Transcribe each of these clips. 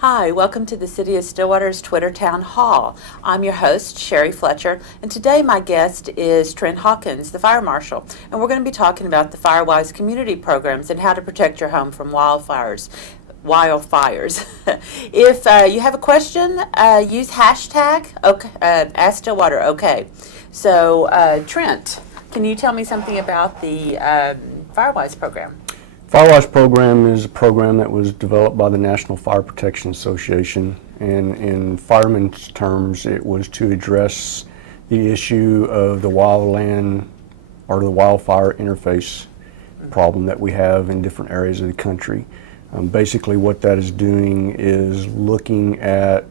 Hi, welcome to the City of Stillwater's Twitter Town Hall. I'm your host, Sherry Fletcher, and today my guest is Trent Hawkins, the Fire Marshal, and we're going to be talking about the Firewise community programs and how to protect your home from wildfires. If you have a question, use hashtag Ask Stillwater. Okay, so Trent, can you tell me something about the Firewise program? Firewise program is a program that was developed by the National Fire Protection Association, and in firemen's terms it was to address the issue of the wildland or the wildfire interface problem that we have in different areas of the country. Basically what that is doing is looking at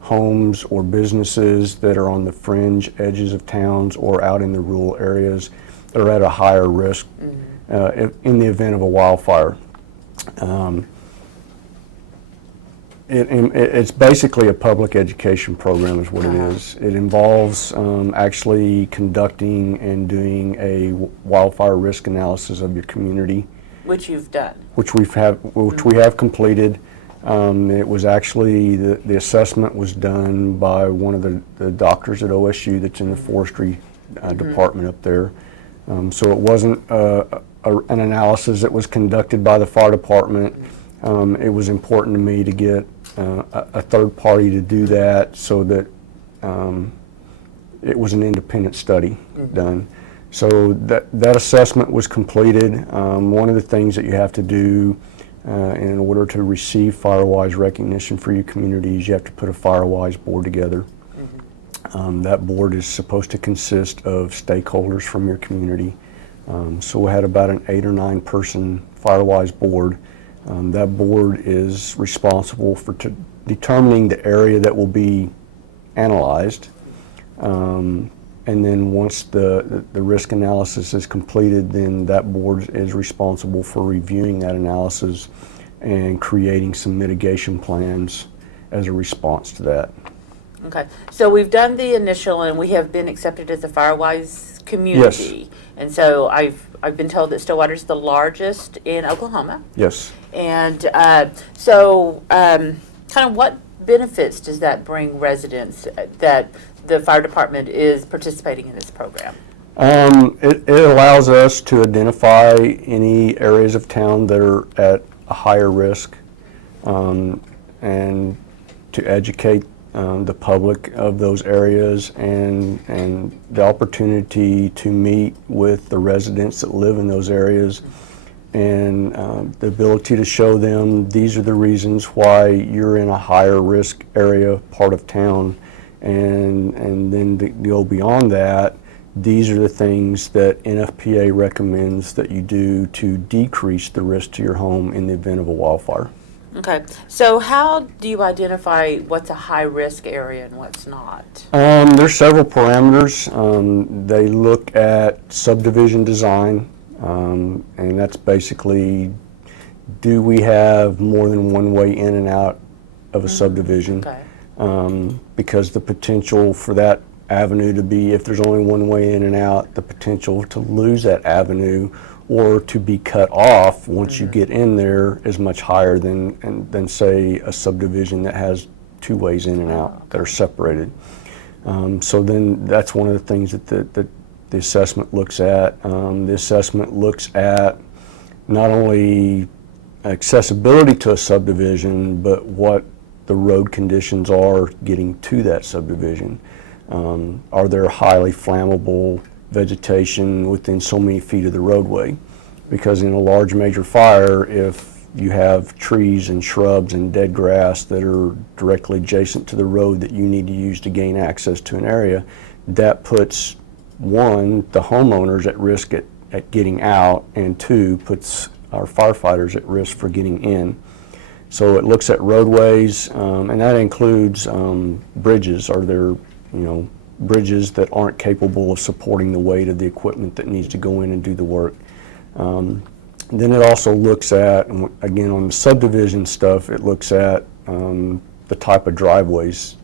homes or businesses that are on the fringe edges of towns or out in the rural areas that are at a higher risk in the event of a wildfire. It's basically a public education program is what it is. It involves actually conducting and doing a wildfire risk analysis of your community. Which you've done. Which we have completed. It was actually, the assessment was done by one of the doctors at OSU that's in the forestry department up there. So it wasn't an analysis that was conducted by the fire department. It was important to me to get a third party to do that so that it was an independent study done. So that assessment was completed. One of the things that you have to do in order to receive Firewise recognition for your community is you have to put a Firewise board together. That board is supposed to consist of stakeholders from your community. So we had about an 8 or 9 person Firewise board. That board is responsible for determining the area that will be analyzed. And then once the risk analysis is completed, then that board is responsible for reviewing that analysis and creating some mitigation plans as a response to that. Okay, so we've done the initial and we have been accepted as a Firewise community. Yes. And so I've been told that Stillwater is the largest in Oklahoma. Yes. And so kind of what benefits does that bring residents that the fire department is participating in this program? It allows us to identify any areas of town that are at a higher risk and to educate the public of those areas and the opportunity to meet with the residents that live in those areas and the ability to show them these are the reasons why you're in a higher risk area part of town, and then to go beyond that, these are the things that NFPA recommends that you do to decrease the risk to your home in the event of a wildfire. Okay, so how do you identify what's a high-risk area and what's not? There's several parameters. They look at subdivision design, and that's basically, do we have more than one way in and out of a subdivision? Okay. Because the potential for that avenue to be, if there's only one way in and out, the potential to lose that avenue or to be cut off once you get in there is much higher than say a subdivision that has 2 ways in and out that are separated. So then that's one of the things that the assessment looks at. The assessment looks at not only accessibility to a subdivision, but what the road conditions are getting to that subdivision. Are there highly flammable vegetation within so many feet of the roadway? Because in a large major fire, if you have trees and shrubs and dead grass that are directly adjacent to the road that you need to use to gain access to an area, that puts, 1, the homeowners at risk at getting out, and 2, puts our firefighters at risk for getting in. So it looks at roadways, and that includes bridges. Are there, bridges that aren't capable of supporting the weight of the equipment that needs to go in and do the work? Then it also looks at, again on the subdivision stuff, it looks at the type of driveways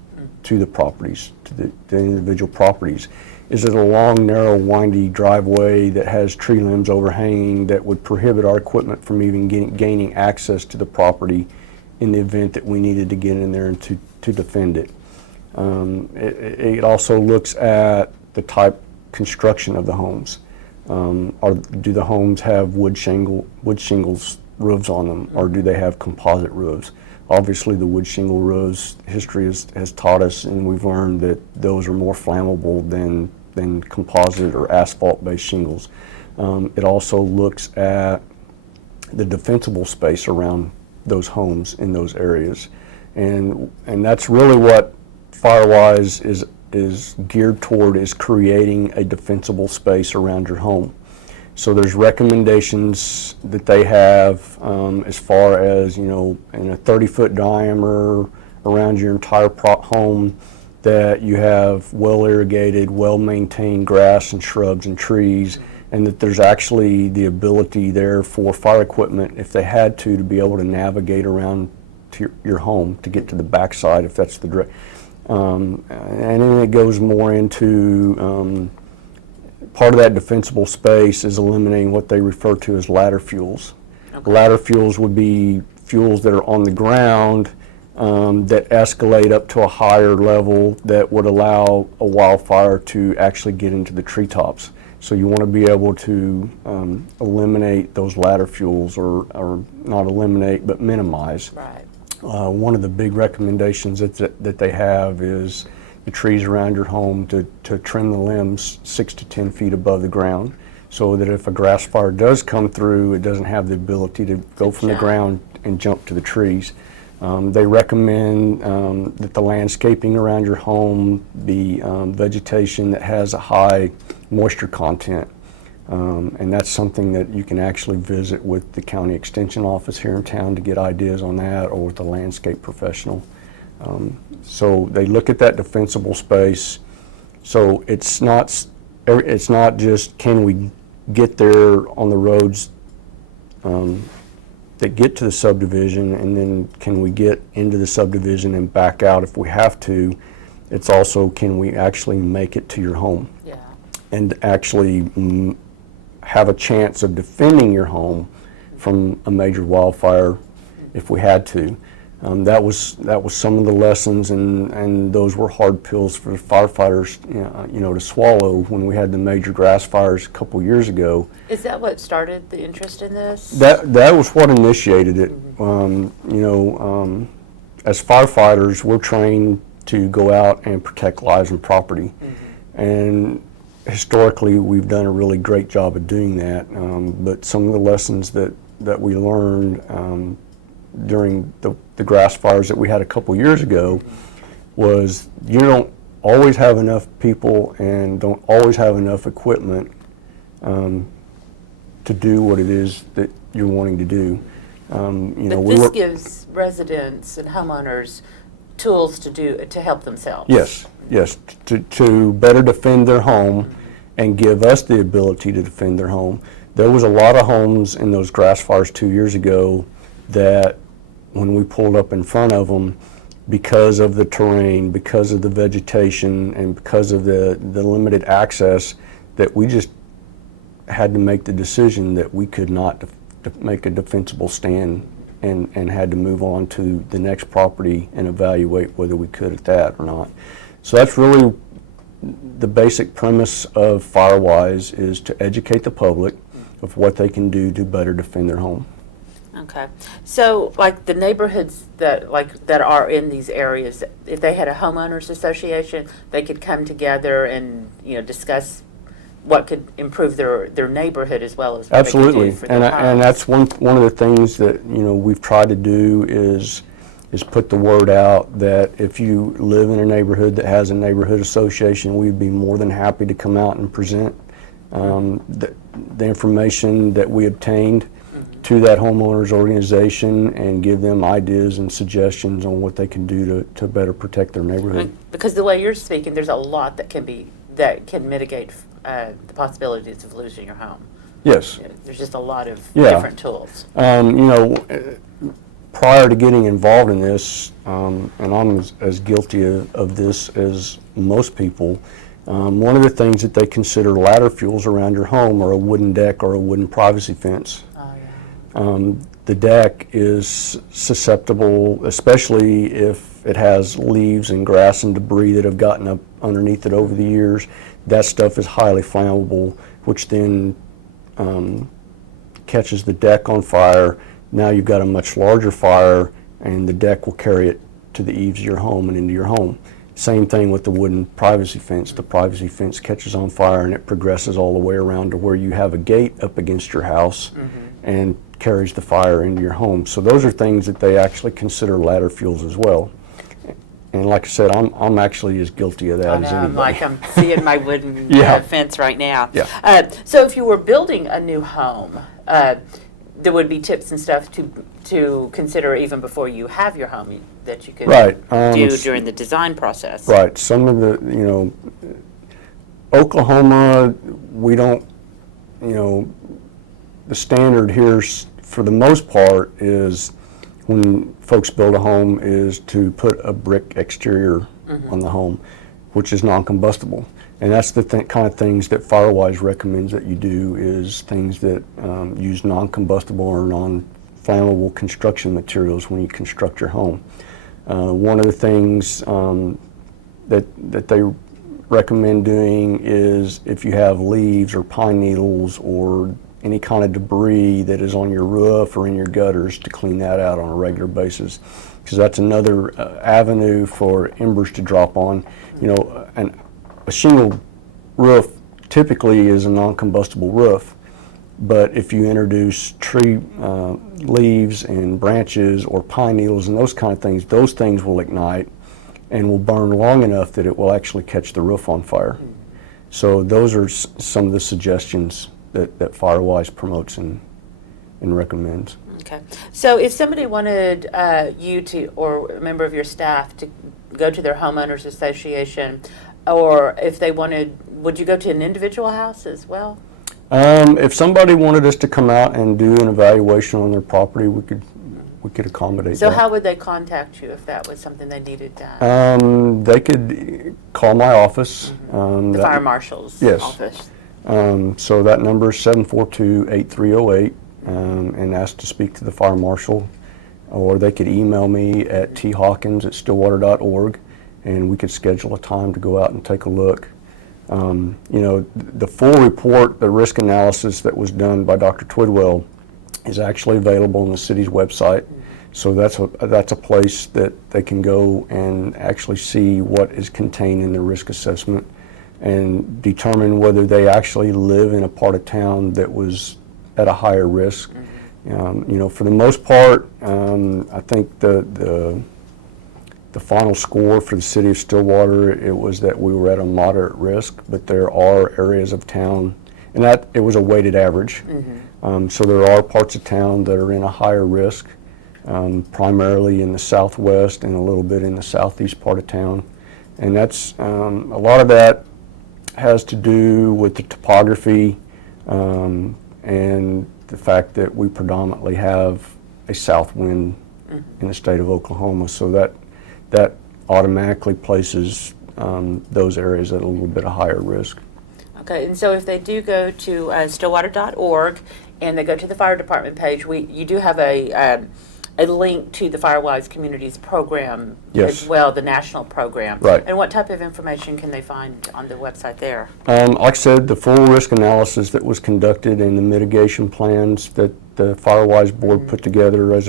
to the properties, to the individual properties. Is it a long, narrow, windy driveway that has tree limbs overhanging that would prohibit our equipment from even gaining access to the property in the event that we needed to get in there and to defend it. It also looks at the type construction of the homes. Do the homes have wood shingles roofs on them, or do they have composite roofs? Obviously, the wood shingle roofs, history has taught us, and we've learned that those are more flammable than composite or asphalt-based shingles. It also looks at the defensible space around those homes in those areas, and that's really what Firewise is geared toward, is creating a defensible space around your home. So there's recommendations that they have as far as, in a 30-foot diameter around your entire home, that you have well irrigated, well maintained grass and shrubs and trees, and that there's actually the ability there for fire equipment, if they had to be able to navigate around to your home to get to the backside, if that's the direct. And then it goes more into part of that defensible space is eliminating what they refer to as ladder fuels. Okay. Ladder fuels would be fuels that are on the ground that escalate up to a higher level that would allow a wildfire to actually get into the treetops. So you want to be able to eliminate those ladder fuels, or not eliminate, but minimize. Right. One of the big recommendations that they have is the trees around your home to trim the limbs 6 to 10 feet above the ground, so that if a grass fire does come through, it doesn't have the ability to go from the ground and jump to the trees. They recommend that the landscaping around your home be vegetation that has a high moisture content. And that's something that you can actually visit with the county extension office here in town to get ideas on that, or with a landscape professional. So they look at that defensible space. So it's not just, can we get there on the roads that get to the subdivision, and then can we get into the subdivision and back out if we have to. It's also, can we actually make it to your home? Yeah. And actually have a chance of defending your home from a major wildfire if we had to. That was some of the lessons, and those were hard pills for firefighters, to swallow when we had the major grass fires a couple years ago. Is that what started the interest in this? That was what initiated it. Mm-hmm. As firefighters, we're trained to go out and protect lives and property, mm-hmm. and historically we've done a really great job of doing that. But some of the lessons that we learned during the grass fires that we had a couple years ago was, you don't always have enough people and don't always have enough equipment to do what it is that you're wanting to do. But this gives residents and homeowners tools to help themselves. Yes, to better defend their home, mm-hmm. and give us the ability to defend their home. There was a lot of homes in those grass fires 2 years ago that, when we pulled up in front of them, because of the terrain, because of the vegetation, and because of the limited access, that we just had to make the decision that we could not make a defensible stand, and had to move on to the next property and evaluate whether we could at that or not. So that's really the basic premise of Firewise, is to educate the public of what they can do to better defend their home. Okay, so like the neighborhoods that are in these areas, if they had a homeowners association, they could come together and discuss what could improve their neighborhood as well as what absolutely. They could do for their homes. And that's one of the things that we've tried to do is put the word out that if you live in a neighborhood that has a neighborhood association, we'd be more than happy to come out and present the information that we obtained to that homeowners organization, and give them ideas and suggestions on what they can do to better protect their neighborhood. Because the way you're speaking, there's a lot that can mitigate the possibilities of losing your home. Yes. There's just a lot of different tools. Prior to getting involved in this, and I'm as guilty of this as most people, one of the things that they consider ladder fuels around your home are a wooden deck or a wooden privacy fence. the deck is susceptible, especially if it has leaves and grass and debris that have gotten up underneath it over the years. That stuff is highly flammable, which then catches the deck on fire. Now you've got a much larger fire, and the deck will carry it to the eaves of your home and into your home. Same thing with the wooden privacy fence. The privacy fence catches on fire and it progresses all the way around to where you have a gate up against your house and carries the fire into your home. So those are things that they actually consider ladder fuels as well. And like I said, I'm actually as guilty of that I as know, anybody. I'm seeing my wooden Yeah. fence right now. Yeah. So if you were building a new home, there would be tips and stuff to consider even before you have your home that you could Right. do during the design process. Right. Some of the, Oklahoma, we don't, the standard here for the most part is when folks build a home is to put a brick exterior on the home, which is non-combustible. And that's the kind of things that Firewise recommends that you do, is things that use non-combustible or non-flammable construction materials when you construct your home. One of the things that they recommend doing is if you have leaves or pine needles or any kind of debris that is on your roof or in your gutters, to clean that out on a regular basis, because that's another avenue for embers to drop on. A shingle roof typically is a non-combustible roof, but if you introduce tree leaves and branches or pine needles and those kind of things, those things will ignite and will burn long enough that it will actually catch the roof on fire. So those are some of the suggestions that Firewise promotes and recommends. Okay. So if somebody wanted you to, or a member of your staff, to go to their homeowners association, or if they wanted, would you go to an individual house as well? If somebody wanted us to come out and do an evaluation on their property, we could accommodate So that. how would they contact you if that was something they needed done? They could call my office. The fire marshal's Yes. office. So that number is 742-8308, and ask to speak to the fire marshal, or they could email me at thawkins@stillwater.org, and we could schedule a time to go out and take a look. The full report, the risk analysis that was done by Dr. Twidwell, is actually available on the city's website. So that's a place that they can go and actually see what is contained in the risk assessment and determine whether they actually live in a part of town that was at a higher risk. For the most part, I think the final score for the city of Stillwater, it was that we were at a moderate risk, but there are areas of town, and that it was a weighted average. So there are parts of town that are in a higher risk, primarily in the southwest and a little bit in the southeast part of town. And that's, a lot of that has to do with the topography and the fact that we predominantly have a south wind in the state of Oklahoma. So that automatically places those areas at a little bit of higher risk. Okay, and so if they do go to stillwater.org and they go to the fire department page, you do have a link to the Firewise Communities program Yes. as well, the national program. Right. And what type of information can they find on the website there? Like I said, the full risk analysis that was conducted and the mitigation plans that the Firewise board put together as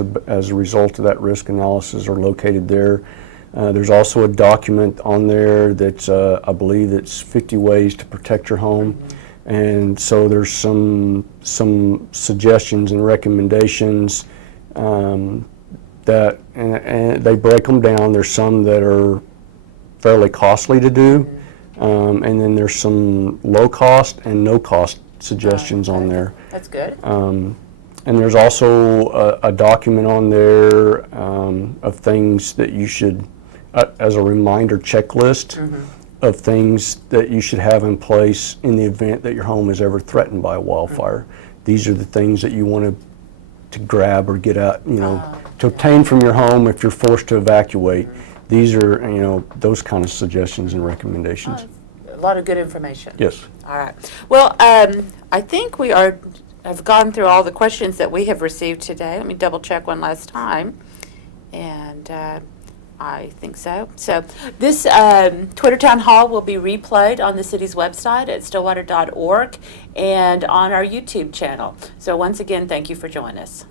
a result of that risk analysis are located there. There's also a document on there that's, I believe it's 50 ways to protect your home. And so there's some suggestions and recommendations that, and they break them down. There's some that are fairly costly to do, and then there's some low cost and no cost suggestions on there. That's good. And there's also a document on there of things that you should, as a reminder checklist of things that you should have in place in the event that your home is ever threatened by a wildfire. These are the things that you want to grab or get out, to obtain from your home if you're forced to evacuate. These are, those kind of suggestions and recommendations. A lot of good information. Yes. All right. Well, I think we are have gone through all the questions that we have received today. Let me double check one last time. And I think so. So this Twitter Town Hall will be replayed on the city's website at stillwater.org and on our YouTube channel. So once again, thank you for joining us.